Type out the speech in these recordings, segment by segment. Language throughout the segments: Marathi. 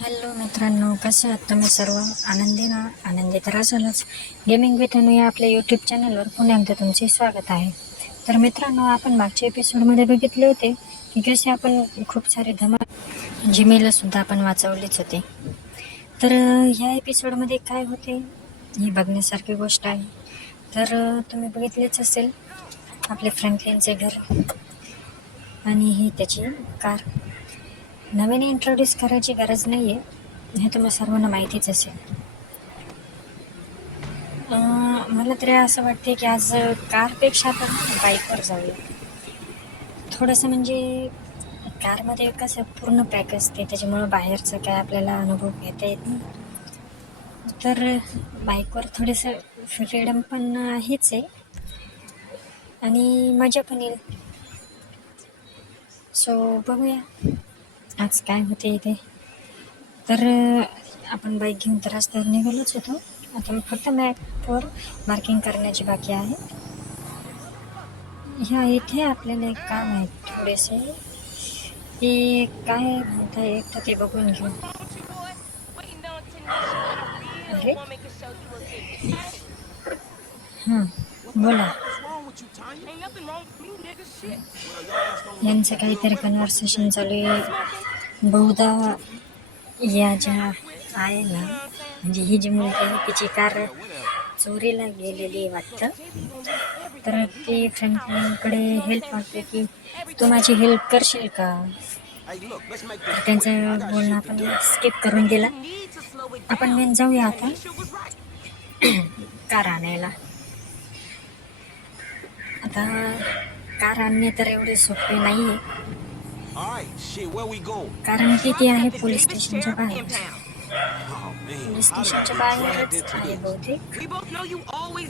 हॅलो मित्रांनो, कसे आहात तुम्ही सर्व? आनंदी तर असालच. गेमिंग विथ अनु या आपल्या यूट्यूब चॅनलवर पुन्हा एकदा तुमचे स्वागत आहे. तर मित्रांनो, आपण मागच्या एपिसोडमध्ये बघितले होते की कसे आपण खूप सारे धमाल जिमीला सुद्धा आपण वाचवलेच होते. तर ह्या एपिसोडमध्ये काय होते ही बघण्यासारखी गोष्ट आहे. तर तुम्ही बघितलेच असेल आपले फ्रँकलिनचे घर आणि ही त्याची कार. नवीन इंट्रोड्यूस करायची गरज नाही आहे, हे तुम्हाला सर्वांना माहितीच असेल. मला तरी असं वाटते की आज कारपेक्षा आपण बाईकवर जाऊया. थोडंसं म्हणजे कारमध्ये कसं पूर्ण पॅक असते, त्याच्यामुळं बाहेरचं काय आपल्याला अनुभव घेता येत नाही. तर बाईकवर थोडंसं फ्रीडम पण हेच आहे आणि मजा पण येईल. सो बघूया आज काय होते इथे. तर आपण बाईक घेऊन तर रस्त्यावर निघालोच होतो. आता मी फक्त मॅपवर मार्किंग करण्याची बाकी आहे. ह्या इथे आपल्याला एक काम आहे थोडेसे, ते काय म्हणताय एक तर ते बघून घेऊ. अरे हां, बोला. यांचं काहीतरी कन्व्हर्सेशन चालू आहे. बहुधा या ज्या आहे ना, म्हणजे ही जी मुलगी आहे तिची कार चोरीला गेलेली वाटतं. तर ती फ्रँकलिनकडे हेल्प मागते की तू माझी हेल्प करशील का. तर त्यांचं बोलणं आपण स्किप करून दिला. आपण मेन जाऊया आता कार आणायला. आता कार आणणे तर एवढे सोपे नाही आहे, कारण की ती आहे पोलीस स्टेशनच्या बाहेर. पोलीस स्टेशनच्या बाहेरच आहे बहुतेक.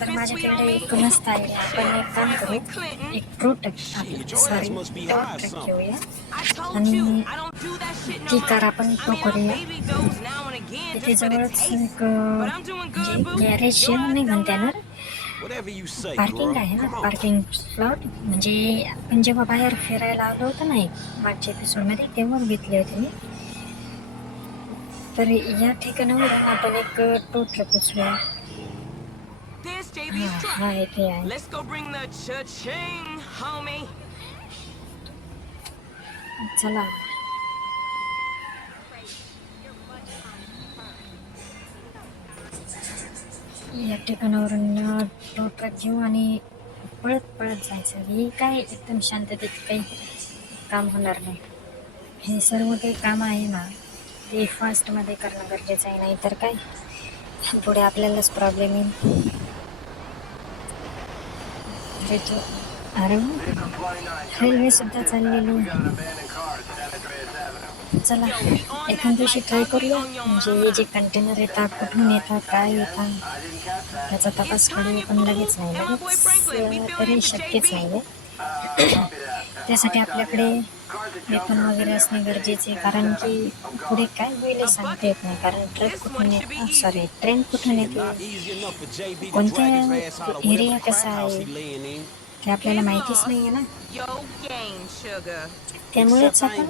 तर माझ्याकडे एक मस्त आहे. आपण एक काम करू, एक टो ट्रक घेऊया आणि ती कार आपण टो करूया. इथे जवळच एक म्हणजे गॅरेज नाही म्हणता येणार, पार्किंग आहे ना, पार्किंग स्लॉट. म्हणजे आपण जेव्हा बाहेर फिरायला आलो होतो ना एक मागच्या एपिसोडमध्ये, तेव्हा घेतले होते मी. तर या ठिकाणावर आपण एक टो ट्रक उचलूया. हा इथे आहे. चला या ठिकाणावरून टो ट्रक घेऊ आणि पळत पळत जायचं. हे काय एकदम शांततेत काही काम होणार नाही. हे सर्व काही काम आहे ना, ते फास्टमध्ये करणं गरजेचं आहे, नाही तर काय पुढे आपल्यालाच प्रॉब्लेम येईल. अरे रेल्वे सुद्धा चाललेली आहे. चला एखाद दिवशी ट्राय करूया, म्हणजे हे जे कंटेनर येतात कुठून येतात काय येतात याचा तपास करूया. पण लगेच तरी शक्यच नाही आहे. त्यासाठी आपल्याकडे वेपन वगैरे असणे गरजेचे, कारण की पुढे काय होईल सांगता येत नाही. कारण ट्रेन कुठून येते, कोणत्या एरिया कसा आहे ते आपल्याला माहितीच नाही आहे ना. त्यामुळेच आपण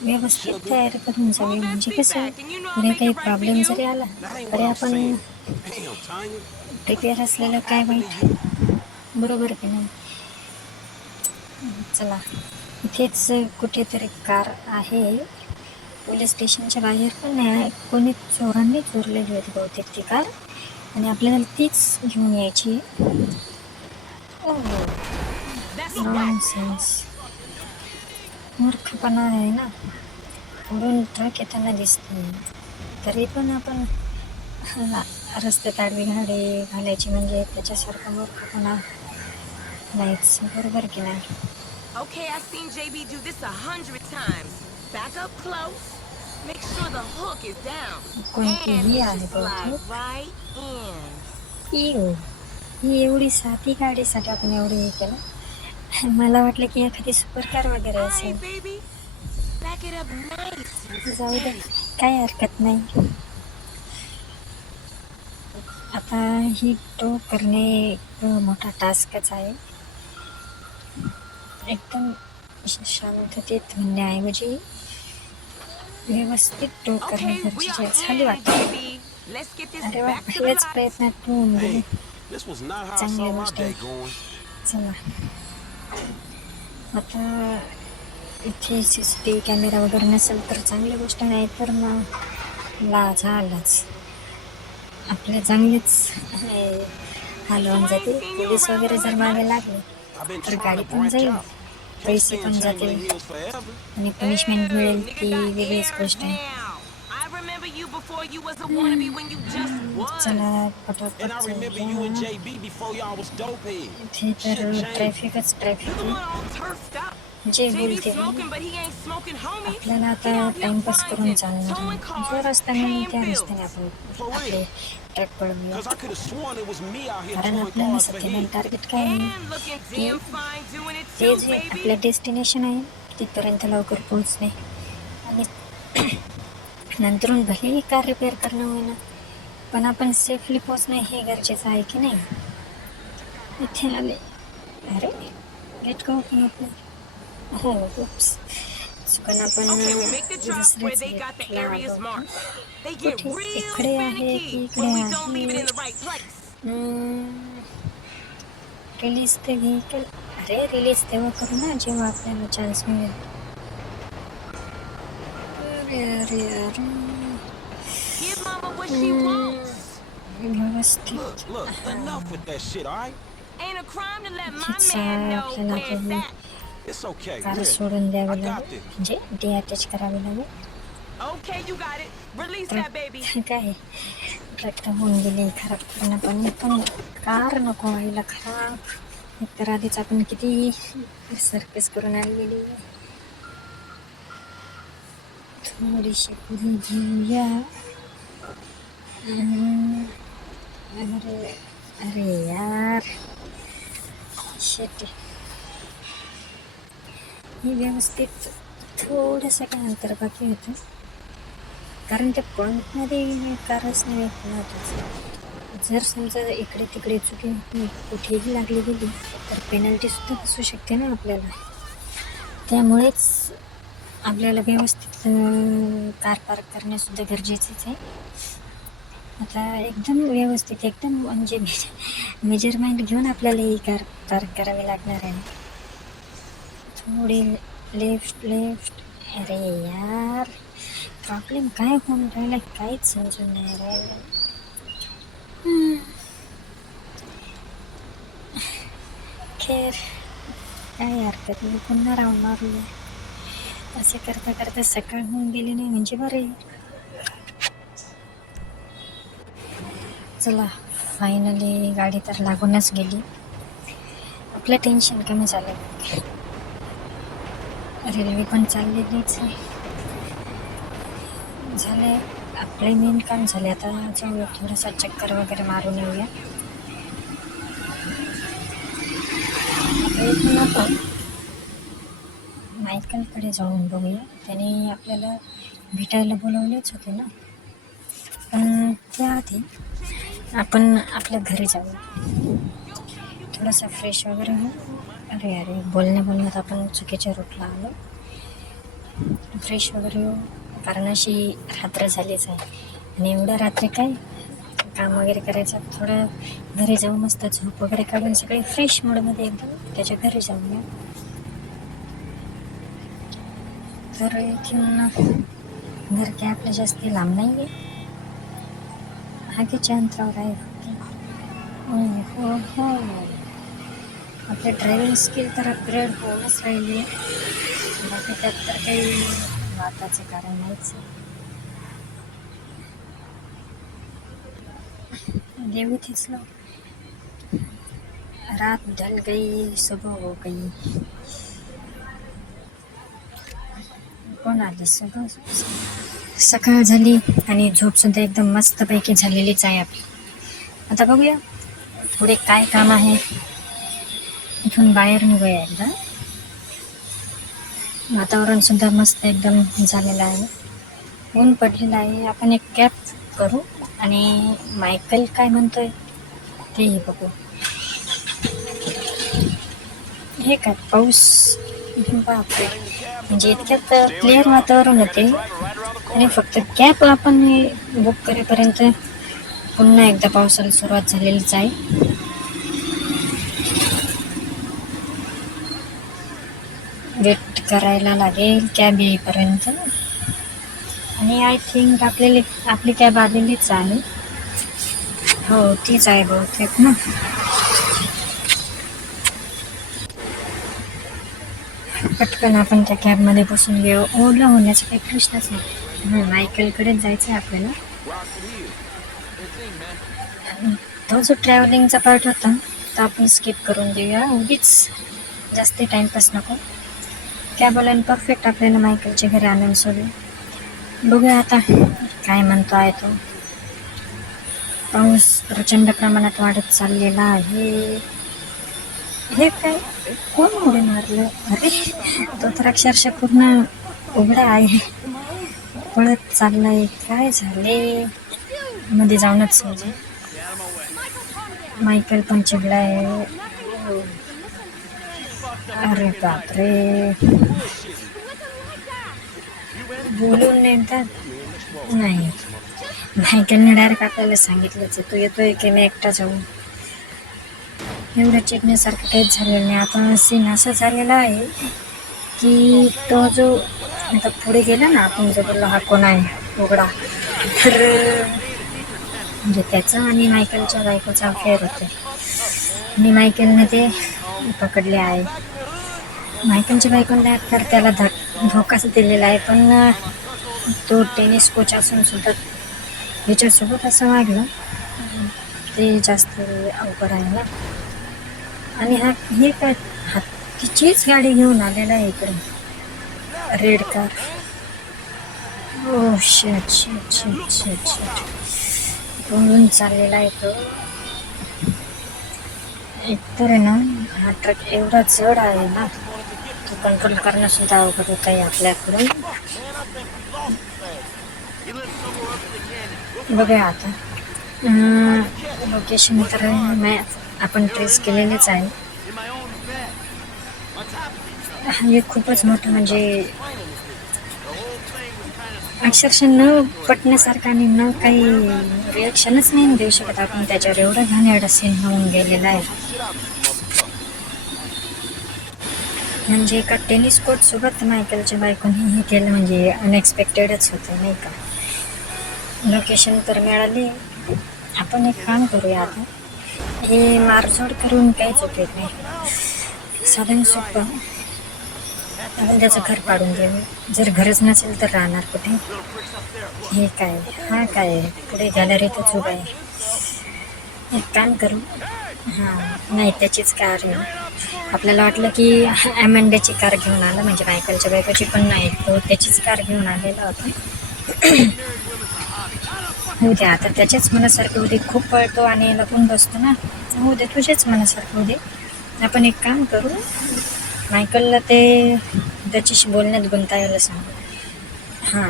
व्यवस्थित तयारी करून जाऊया, म्हणजे कसं पुढे काही प्रॉब्लेम जरी आला तरी आपण प्रिपेअर असलेलं काय वाईट, बरोबर की नाही. चला इथेच कुठेतरी कार आहे, पोलीस स्टेशनच्या बाहेर पण नाही. कोणी चोरांनी चोरलेली होती बहुतेक ती कार, आणि आपल्याला तीच घेऊन यायची. नॉनसेन्स, मूर्खपणा आहे ना. पुढून ट्रक येताना दिसते तरी पण आपण रस्त्यात आडवी गाडी घालायची, म्हणजे त्याच्यासारखा मूर्खपणा नाहीच, बरोबर की नाही. Okay, I've seen JB do this 100 times. Back up close. Make sure the hook is down. कोणतीही And आहे just slide बहुतेक. right in. ही एवढी साधी गाडीसाठी आपण एवढं हे केलं. मला वाटलं की एखादी सुपर कार वगैरे Alright, असेल. baby. Back it up nice and जाऊ दे, steady. काही हरकत नाही. आता ही टो करणे एक मोठा टास्कच आहे. एकदम शांततेत म्हणण्याऐवजी व्यवस्थित टो करणे Okay, we गरजेचे are आहे. झाली in, वाटतं. baby. Let's get this अरे वा, back to the पहिल्याच lot. प्रयत्नात होऊन गेली. Hey, this was not how I चांगली saw my गोष्ट day आहे. going. चला आता इथे CCTV कॅमेरा वगैरे नसेल तर चांगली गोष्ट नाही, तर मग झालाच आपले चांगलेच हाल होऊन जाते. पोलीस वगैरे जर मागे लागले I've been तर trying गाडी to पण branch जाईल, out. Can't पैसे stay पण entangled जातील in heels forever. आणि पनिशमेंट मिळेल Nigga ती got वेगळीच airs गोष्ट आहे. now. I remember you before you was a wannabe when you just was. चला And पटापट I remember you and JB before y'all was dopehead. इथे Shit तर changed. ट्रॅफिकच You ट्रॅफिक the आहे. one all turfed up. जे JB बोलते smoking, but he ain't smoking, homie. आपल्याला He आता out here टाइमपास करून grinding, चालणार towing आहे. जो cars, रस्ता मिळेल paying त्या bills. रस्त्याने आपण For real. आपले track पळवूया. Cause I could have sworn it was me out here कारण towing आपल्याला cars for सध्याला him. टार्गेट काय आहे And looking की damn fine doing it ते too, जे baby. आपलं डेस्टिनेशन आहे तिथपर्यंत लवकर पोहोचणे आणि नंतरून भलेही कार रिपेअर करणं होईना, पण आपण सेफली पोहोचणं हे गरजेचं आहे की नाही. इथे आले, अरे गेट का ओपन होत नाही. हो उप्स, चुकून आपण Okay, make the drop where दुसऱ्याच they got the गेटला areas आलो. marked. They get कुठे real इकडे आहे की finicky इकडे when we don't leave it in आहे. the right place. रिलीज ते व्हेकल, अरे रिलीज तेव्हा करू ना जेव्हा आपल्याला चान्स मिळेल. अरे अरे अरे Give mama what she wants. व्यवस्थित Look, enough with that shit, alright? Ain't a crime to let my इथेच man know आपल्याला where it's आपली at. It's okay. Car Real. सोडून द्यावी I got लागेल, this. म्हणजे डिअटॅच करावी लागेल. Okay, you got it. Release तर that baby. काय ट्रॅक तर होऊन गेली खराब पूर्णपणे, पण कार नको व्हायला खराब. एकतर आधीच आपण किती सर्कस करून आणलेली. थोडीशी पुढे घेऊया. अरे अरे यार शेट, ही व्यवस्थित थोडंसं काय अंतर बाकी होतं, कारण त्या पॉईंटमध्ये कारच नाही महत्त्वाचं. जर समजा इकडे तिकडे चुकी कुठेही लागली गेली तर पेनल्टीसुद्धा बसू शकते ना आपल्याला. त्यामुळेच आपल्याला व्यवस्थित कार पार्क करणंसुद्धा गरजेचंच आहे. आता एकदम व्यवस्थित एकदम म्हणजे मेजरमेंट घेऊन आपल्याला ही कार पार्क करावी लागणार आहे. थोडी लेफ्ट लेफ्ट. अरे यार प्रॉब्लेम काय होऊन राहिला काहीच समजून नाही राहिलं. खेर काय हरकत नाही, पुन्हा राऊंड मारूया. असे करता करता सकाळ होऊन गेली नाही म्हणजे बरं आहे. चला फायनली गाडी तर लागूनच गेली, आपलं टेन्शन कमी झालं. रेल्वे पण चाललेलीच आहे. झाले आपले मेन काम झाले. आता जाऊया थोडासा चक्कर वगैरे मारून येऊया. आता इथून आपण मायकलकडे जाऊन बघूया. त्याने आपल्याला भेटायला बोलवलेच होते ना, पण त्याआधी आपण आपल्या घरी जाऊ, थोडंसं फ्रेश वगैरे होऊ. अरे अरे बोलण्यात आपण चुकीच्या रूटला आलो. फ्रेश वगैरे होऊ, कारण अशी रात्र झालीच आहे आणि एवढ्या रात्री काय काम वगैरे करायचं. थोडं घरी जाऊ, मस्त झोप वगैरे काढून सगळे फ्रेश मूडमध्ये एकदम त्याच्या घरी जाऊया. तर इथून घर काय आपलं जास्त लांब नाही आहे, हाकेच्या अंतरावर आहे फक्त. हो हो आपलं ड्रायव्हिंग स्किल तर अपग्रेड होऊनच राहिली आहे, बाकी त्यात तर काही वादाचं कारण नाहीच. देवी थिसलो, रात ढल गई सुबह हो गई. कोण आली? सकाळ झाली आणि झोपसुद्धा एकदम मस्तपैकी झालेलीच आहे आपली. आता बघूया पुढे काय काम आहे. इथून बाहेर निघूया एकदा. वातावरणसुद्धा मस्त एकदम झालेलं आहे, ऊन पडलेलं आहे. आपण एक कॅब करू आणि मायकल काय म्हणतोय तेही बघू. हे काय पाऊस बापरे, म्हणजे इतक्यात क्लिअर वातावरण होते आणि फक्त कॅब आपण बुक करेपर्यंत पुन्हा एकदा पावसाला सुरुवात झालेलीच आहे. वेट करायला लागेल कॅब येईपर्यंत. आणि आय थिंक आपली कॅब आलेलीच आहे. हो तीच आहे बहुतेक ना. पटकन आपण त्या कॅबमध्ये बसून घेऊ. ओला होण्याचा काही प्रश्नच नाही. मायकलकडेच जायचं आहे आपल्याला. तो जो ट्रॅव्हलिंगचा पार्ट होता तो आपण स्किप करून देऊया. उगीच जास्त टाईमपास नको. कॅबवाल्याने परफेक्ट आपल्याला मायकलच्या घरी आणून सोडलं. बघूया आता काय म्हणतो आहे तो. पाऊस प्रचंड प्रमाणात वाढत चाललेला आहे. हे काय कोण उडी मारलं? अरे तो तर अक्षरशः पूर्ण उघडा आहे. पळत चाललाय. काय झाले मध्ये जाऊनच समजे. मायकल पण चिडलाय. अरे बापरे, बोलून नेतात नाही. मायकलने डायरेक्ट आपल्याला सांगितलंच तू येतोय की मी एकटा जाऊ. एवढं चिडण्यासारखं काहीच झालेलं नाही. आता सीन असं झालेला आहे की तो जो आता पुढे गेला ना, आपण जो बोललो हा कोण आहे उघडा, तर म्हणजे त्याचा आणि मायकलच्या बायकोचा अफेअर होते आणि मायकलने ते पकडले आहे. मायकलच्या बायकोने तर त्याला धोकाच दिलेला आहे. पण तो टेनिस कोच असून सुद्धा याच्यासोबत असं वागलं ते जास्त अवघड आहे ना. आणि हे काय तिचीच गाडी घेऊन आलेला आहे इकडे, red car. Oh shit shit shit shit shit, बोलून चाललेला आहे तो. एकतर आहे ना हा ट्रक एवढा जड आहे ना, तो कंट्रोल करणं सुद्धा अवघड होत आहे आपल्याकडून. बघूया आता लोकेशन तर आपण ट्रेस केलेलेच आहे. हे खूपच मोठं म्हणजे अक्षरशः न पटण्यासारखं आणि न काही रिॲक्शनच नाही देऊ शकत आपण त्याच्यावर. एवढं घाणेरडा सीन होऊन गेलेला आहे. म्हणजे एका टेनिस कोर्ट सोबत मायकलच्या बायकोने हे केलं म्हणजे अनएक्सपेक्टेडच होतं नाही का. लोकेशन तर मिळाली. आपण एक काम करूया आता, हे मारझोड करून काहीच उपयोग नाही. साधारण सोपं आपण त्याचं घर पाडून देऊ. जर घरच नसेल तर राहणार कुठे. हे काय हा काय पुढे गॅलरीतच उभा आहे. एक काम करू, हां नाही त्याचीच कार आहे. आपल्याला वाटलं की ॲमेंडाची कार घेऊन आला, म्हणजे मायकलच्या बायकोची पण नाही, तो त्याचीच कार घेऊन आलेला होता. होऊ दे आता त्याच्याच मनासारखं होऊ दे. खूप पळतो आणि लपून बसतो ना, होऊ दे तुझ्याच मनासारखं होऊ दे. आपण एक काम करू, मायकलला ते त्याच्याशी बोलण्यात गुंतायला सांगू. हां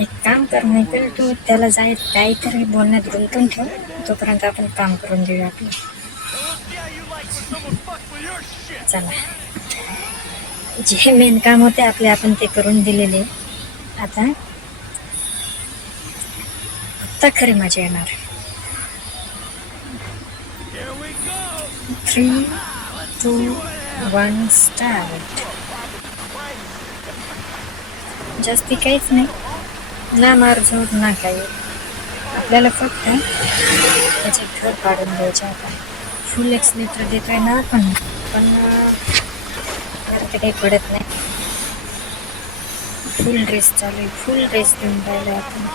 एक काम कर मायकल, तू त्याला काहीतरी बोलण्यात गुंतून ठेव. तोपर्यंत आपण काम करून देऊया आपलं. चला, जे मेन काम होते आपले आपण ते करून दिलेले. आता खरी मजा येणार. 3, 2, 1 स्टार्ट. जास्ती काहीच नाही ना, मारझोड ना काही. आपल्याला फक्त त्याचे घर पाडून द्यायचे. आता फुल एक्सलेटर देतोय ना आपण, पण ते काही पडत नाही. फुल रेस चालू आहे, फुल रेस देऊन राहिलो आपण.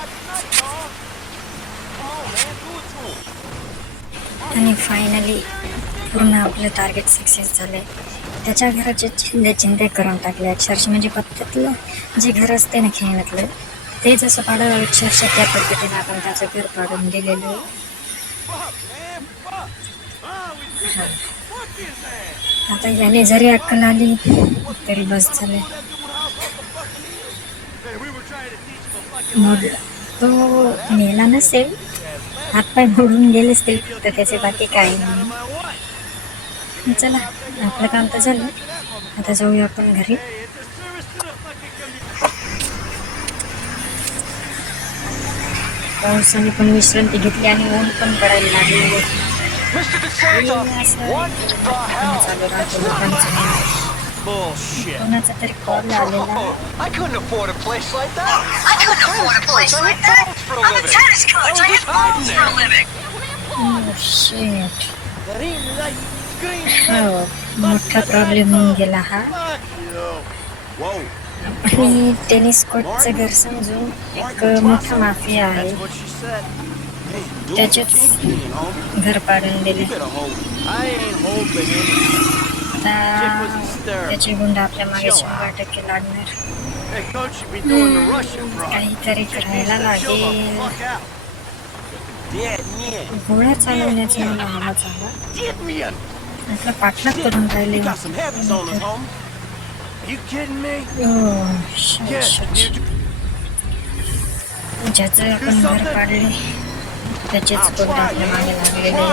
आणि फायनली पूर्ण आपलं टार्गेट सक्सेस झालं आहे. त्याच्या घराचे चिंते करून टाकले अक्षरशः. म्हणजे पत्त्यातलं जे घर असते ना खेळण्यातलं, ते जसं पाडावं अक्षरशः त्या पद्धतीने आपण त्याचं घर पाडून दिलेलं आहे. हां आता याने जरी अक्कल आली तरी बस झालं. मग तो मेला नसेल, हातपाय मोडून गेले असतील तर त्याचे, बाकी काय नाही. चला आपलं काम तर झालं, आता जाऊया आपण घरी. पावसाने पण विश्रांती घेतली आणि ऊन पण पडायला लागले. Mr. DeSanta, what the hell? चालू राहतो That's not my लोकांचं. house! Bullshit. कोणाचा तरी कॉल आलेला. I couldn't afford a place like that. I couldn't afford a place like that. I'm a tennis coach. I hit balls for a living. Oh, shit. हो, मोठा प्रॉब्लेम होऊन गेला हा. Whoa. आणि टेनिस कोर्टचं घर समजून एक मोठा माफिया आहे. That's what she said. Hey, dude, त्याच्याच kingpin, homie. घर पाडून दिले. You better hold. I ain't hoping it. आता त्याची गुंड आपल्या मागे 100% लागणार. Hey, coach, you be doing the Russian run. काहीतरी करायला लागेल. Fuck out. Dead man. गोळ्या चालवण्याचा मला आवाज आला. Get me in. आपला पाठलाग करून राहिले. We got some heavies on us, homie. You kidding me? ज्याचं आपण घर पाडले त्याचेच कोण आपल्या मागे लागलेले.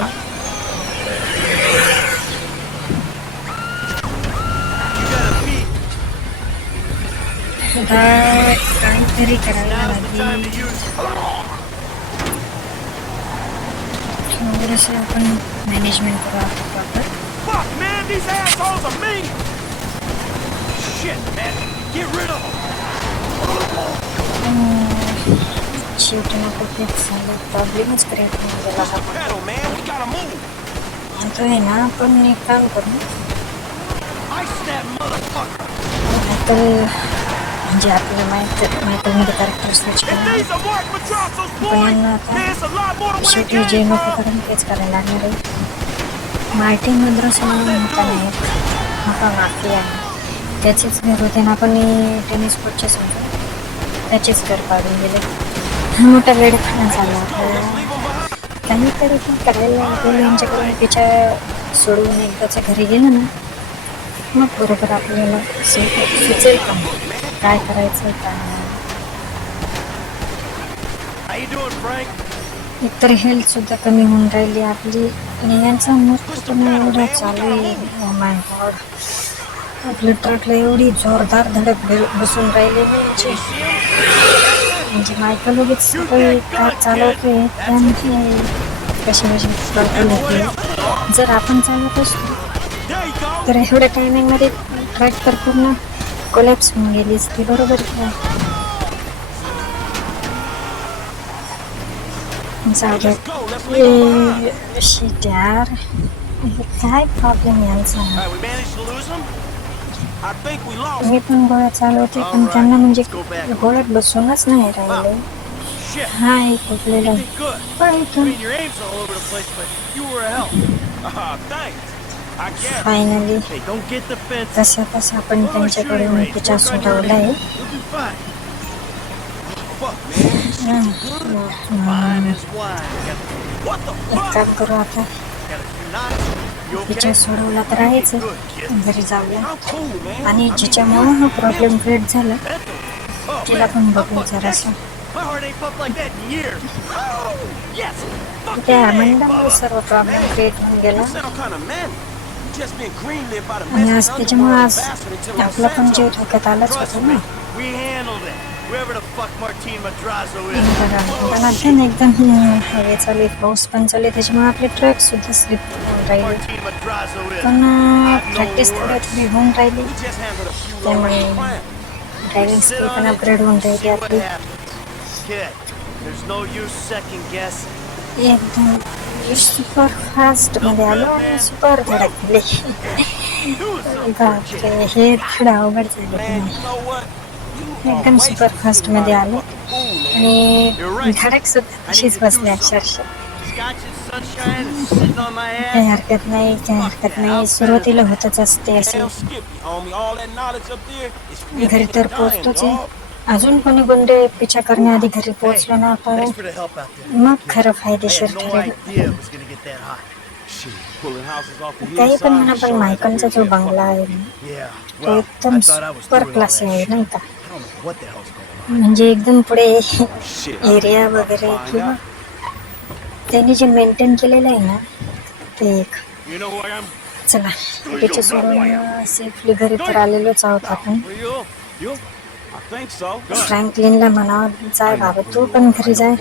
आता काहीतरी करायला लागेल. थोडंसं आपण मॅनेजमेंट करू आपला वापर. Fuck, man, these assholes are mean. Shit, man, get rid of them. शेवटी नको तेच झालं. प्रॉब्लेमच क्रिएट होऊन गेला हा. Pedal, man. We gotta move. आता आहे ना आपण एक काम करू. Ice that motherfucker. आता म्हणजे आपल्याला मायकलमध्ये कॅरेक्टर स्विच If करा. these are Mark Madrazo's पण boys, यांना man, आता it's a lot more than what शेवटी they जे came नको for. करून तेच करायला लागणार आहे. मार्टिन मद्रासो म्हणून मोठा नाही, मोठा माफिया आहे. त्याचेच घर होते ना. आपण टेनिस कोर्टचे समजून त्याचेच घर पाडून गेले. मोठा वेडखाना झाला. काहीतरी पण करायला लागेल यांच्याकडून. तिच्या सोडून एकदाच्या घरी गेलं ना मग बरोबर आपल्याला सुचेल का काय करायचं काय नाही. How you doing, Frank? एकतर हेल्थ सुद्धा कमी होऊन राहिली आपली आणि यांचा मोठपणा एवढा चालू आहे. माय गॉड, आपल्या ट्रकला एवढी जोरदार धडक बसून राहिलेली यांची. म्हणजे मायकल उगीच काही कार चालवतोय त्यामध्ये कशी प्रॉब्लेम होते. जर आपण चालवत असतो There you go. तर एवढ्या टायमिंगमध्ये ट्रॅक तर पूर्ण कोलॅप्स होऊन गेली असती. बरोबर की जाऊ दे. शिट यार, काय प्रॉब्लेम यांचा. All right, we managed to lose them. I think we lost. मी पण गोळ्या चालवते पण त्यांना म्हणजे गोळ्यात बसूनच नाही राहिले. Shit, हा एक उठलेला you did good. पण I mean, your aim's all over the place, but you were a help. Thanks. I guess. Finally Hey, don't get defensive. कसं कसं आपण त्यांच्याकडून तिच्या सुटवलाय. You'll do fine. Fuck, man. Fine as wine. What the एक fuck? काम करू आता. Got a few knots. You okay? तिच्या सोडवला तर आहेच, Good, kid. घरी जाऊया. I'm cool, man. आणि जिच्यामुळं हा प्रॉब्लेम क्रिएट झाला Oh, तिला man, पण I'm बघू fucking जरासं. excellent. My heart ain't pumped like that in years. Oh, yes. Fuck त्या yeah, आनंदामुळे Bubba. सर्व प्रॉब्लेम क्रिएट होऊन गेला. You sound kind of man. You just been greenlit by the आणि आज Mexican त्याच्यामुळे underworld आज ambassador to Los आपला पण जीव Santos. धोक्यात आलाच Trust होता me, ना. we handled it. Whoever the fuck Martin Madrazo is. बघा पण अजून एकदम हवे चालू आहे, पाऊस पण चालू आहे, त्याच्यामुळे आपले ट्रक सुद्धा स्लिप होऊन राहिले. Martin Madrazo is. पण I've known प्रॅक्टिस थोडी worse. थोडी होऊन राहिली. We just handled a few त्यामुळे low crime. Driving Sit skill on पण it, अपग्रेड होऊन राहिली see what आपली. happens. Kid, there's no use second guessing. एकदम सुपर फास्ट मध्ये आलो आणि सुपर धडकले. बापरे, हे थोडं अवघड झालं. Man, you know what? You are एकदम way सुपर too फास्ट मध्ये आलो cool, man. आणि धडक सुद्धा तशीच बसली अक्षरशः. Scotch and sunshine is sitting on my काही ass. हरकत नाही, काही हरकत नाही. सुरुवातीला होतच असते असे. Damn Skippy, homie. All that knowledge up there is घरी really तर dying, पोहोचतोच आहे. dog. अजून कोणी गुंडे पिछा करण्याआधी घरी पोहोचलो ना आपण Thanks for the help out there. मग खरं I फायदेशीर had no ठरेल. idea it was gonna get that hot. Shit, pulling houses off the काही पण hillside. म्हणा पण मायकलचा जो बंगला आहे Yeah. तो Well, एकदम I thought I was super through with all class that आहे shit. नाही का. I don't know what the hell's going on. म्हणजे एकदम पुढे Shit, I area think I'm वगैरे about to find किंवा out. त्यांनी जे मेंटेन केलेलं आहे ना ते एक. You know who I am? चला त्याच्या सोडून सेफली घरी तर आलेलोच आहोत आपण. Were you? You? I think so. Good. फ्रँकलिनला म्हणावं जाय बाबा, तू पण घरी जाय,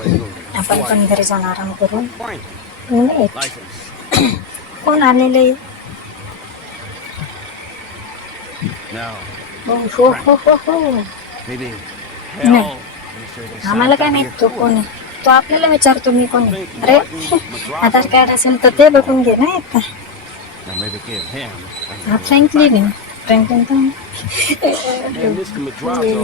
आपण पण घरी जाऊन आराम करू. Franklin, Wait, license. कोण आलेले? No. हो हो हो हो. Maybe. नाही, आम्हाला काय माहित तू कोण आहे. तो आपल्याला विचारतो मी कोण आहे. अरे आधार कार्ड असेल तर ते बघून घे ना आता. Now maybe give him. हा फ्रँकलिन आहे. फ्रँकलिन पण And Mr. Madrazo.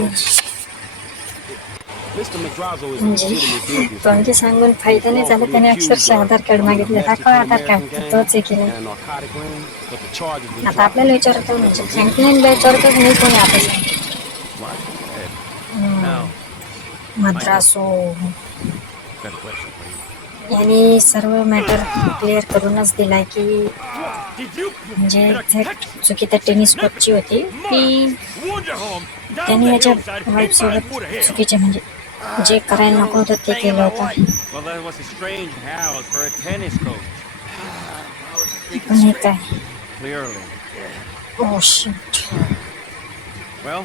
Mr. Madrazo is a म्हणजे legitimate business. तोंडी सांगून फायदा नाही झाला. त्याने अक्षरशः आधार कार्ड मागितलं. दाखवा आधार कार्ड, तर तोच आहे की नाही. And narcotic ring, but the charges were आता dropped. आपल्याला विचारतो म्हणजे फ्रँकलिनला विचारतो मी कोण आहे आता सांग. Now, मद्रासो got a question for you. यांनी सर्व मॅटर क्लिअर करूनच दिलाय की म्हणजे एक्झॅक्ट चुकी त्या टेनिस कोचची होती की त्यांनी याच्या वाईफसोबत चुकीचे म्हणजे जे करायला नको होतं ते केलं होतं. Well, that was a strange house for a tennis coach. पण हे काय? Clearly. Oh shit. Well,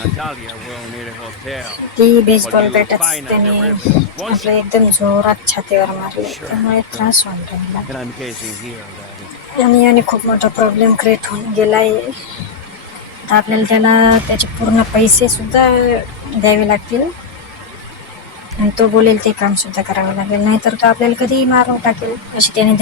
Natalia will need a hotel. ती बेसबॉल बॅटच त्याने आपलं एकदम जोरात छातीवर मारली, त्यामुळे त्रास होऊन राहिला And I'm guessing here that आणि खूप मोठा प्रॉब्लेम क्रिएट होऊन गेलाय. आता आपल्याला त्याला त्याचे पूर्ण पैसे सुद्धा द्यावे लागतील आणि तो बोलेल ते काम सुद्धा करावं लागेल, नाहीतर तो आपल्याला कधीही मारून टाकेल अशी त्याने